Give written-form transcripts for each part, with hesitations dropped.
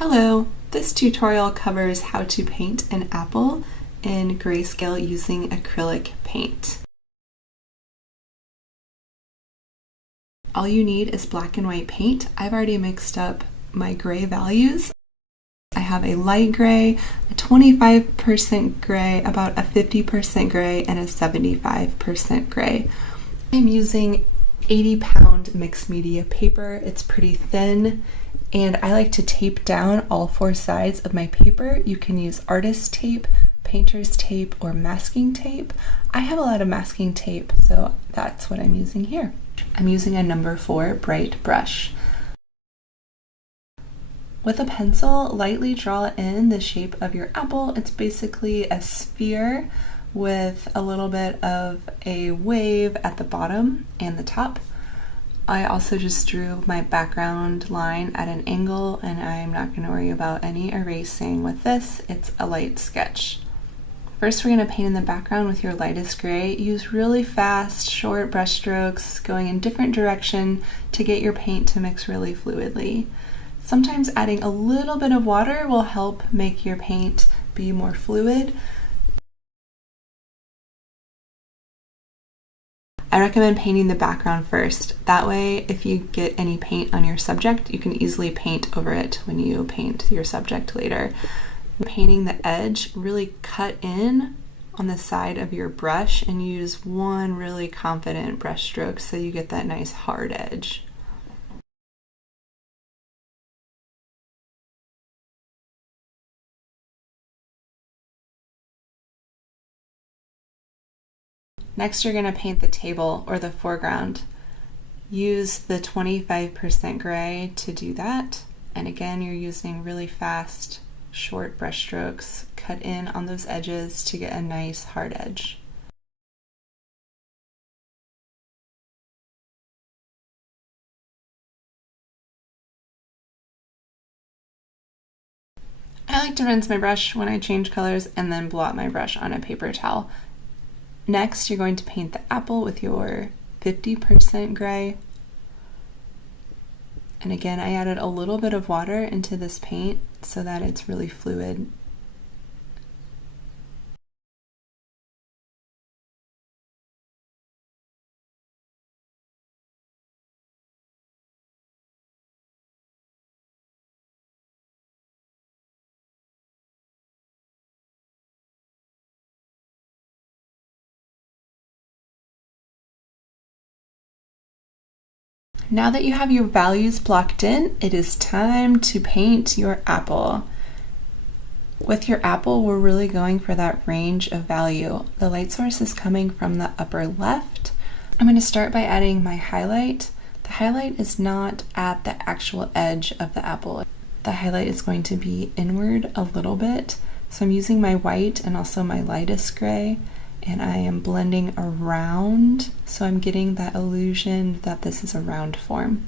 Hello, this tutorial covers how to paint an apple in grayscale using acrylic paint. All you need is black and white paint. I've already mixed up my gray values. I have a light gray, a 25% gray, about a 50% gray, and a 75% gray. I'm using 80-pound mixed media paper. It's pretty thin, and I like to tape down all four sides of my paper. You can use artist tape, painter's tape, or masking tape. I have a lot of masking tape, so that's what I'm using here. I'm using a number 4 bright brush. With a pencil, lightly draw in the shape of your apple. It's basically a sphere with a little bit of a wave at the bottom and the top. I also just drew my background line at an angle, and I'm not going to worry about any erasing with this. It's a light sketch. First, we're going to paint in the background with your lightest gray. Use really fast, short brush strokes going in different direction to get your paint to mix really fluidly. Sometimes adding a little bit of water will help make your paint be more fluid. I recommend painting the background first. That way, if you get any paint on your subject, you can easily paint over it when you paint your subject later. Painting the edge, really cut in on the side of your brush and use one really confident brush stroke so you get that nice hard edge. Next, you're going to paint the table or the foreground. Use the 25% gray to do that. And again, you're using really fast, short brush strokes. Cut in on those edges to get a nice hard edge. I like to rinse my brush when I change colors and then blot my brush on a paper towel. Next, you're going to paint the apple with your 50% gray. And again, I added a little bit of water into this paint so that it's really fluid. Now that you have your values blocked in, it is time to paint your apple. With your apple, we're really going for that range of value. The light source is coming from the upper left. I'm going to start by adding my highlight. The highlight is not at the actual edge of the apple. The highlight is going to be inward a little bit. So I'm using my white and also my lightest gray, and I am blending around, so I'm getting that illusion that this is a round form.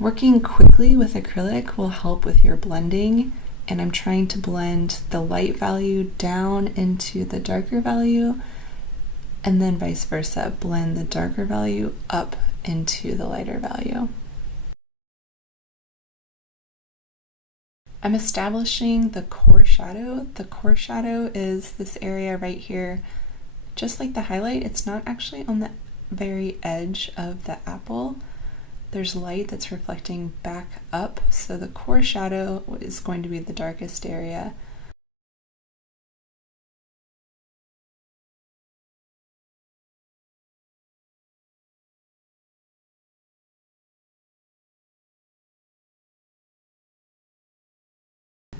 Working quickly with acrylic will help with your blending, and I'm trying to blend the light value down into the darker value, and then vice versa, blend the darker value up into the lighter value. I'm establishing the core shadow. The core shadow is this area right here. Just like the highlight, it's not actually on the very edge of the apple. There's light that's reflecting back up, so the core shadow is going to be the darkest area.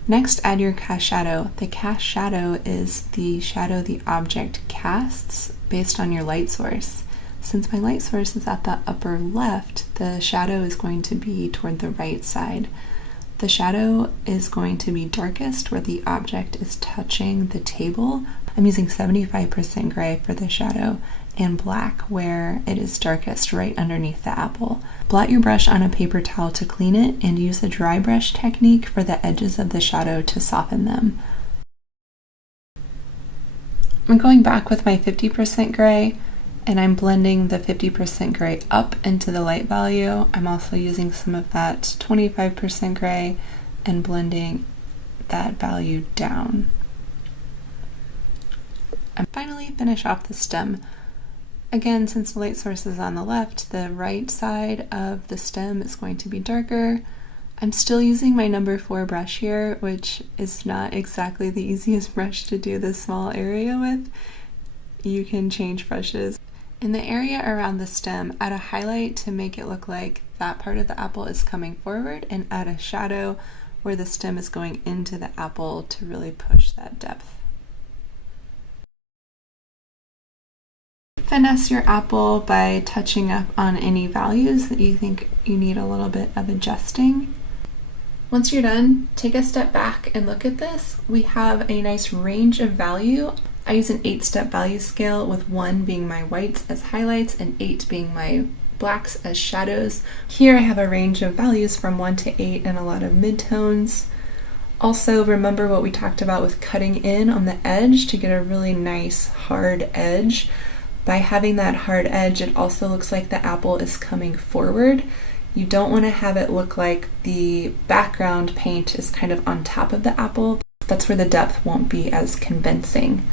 Next, add your cast shadow. The cast shadow is the shadow the object casts based on your light source. Since my light source is at the upper left, the shadow is going to be toward the right side. The shadow is going to be darkest where the object is touching the table. I'm using 75% gray for the shadow and black where it is darkest right underneath the apple. Blot your brush on a paper towel to clean it and use the dry brush technique for the edges of the shadow to soften them. I'm going back with my 50% gray And I'm blending the 50% gray up into the light value. I'm also using some of that 25% gray and blending that value down. And finally finish off the stem. Again, since the light source is on the left, the right side of the stem is going to be darker. I'm still using my number 4 brush here, which is not exactly the easiest brush to do this small area with. You can change brushes. In the area around the stem, add a highlight to make it look like that part of the apple is coming forward, and add a shadow where the stem is going into the apple to really push that depth. Finesse your apple by touching up on any values that you think you need a little bit of adjusting. Once you're done, take a step back and look at this. We have a nice range of value. I use an 8-step value scale, with 1 being my whites as highlights and 8 being my blacks as shadows. Here I have a range of values from 1 to 8 and a lot of midtones. Also, remember what we talked about with cutting in on the edge to get a really nice hard edge. By having that hard edge, it also looks like the apple is coming forward. You don't want to have it look like the background paint is kind of on top of the apple. That's where the depth won't be as convincing.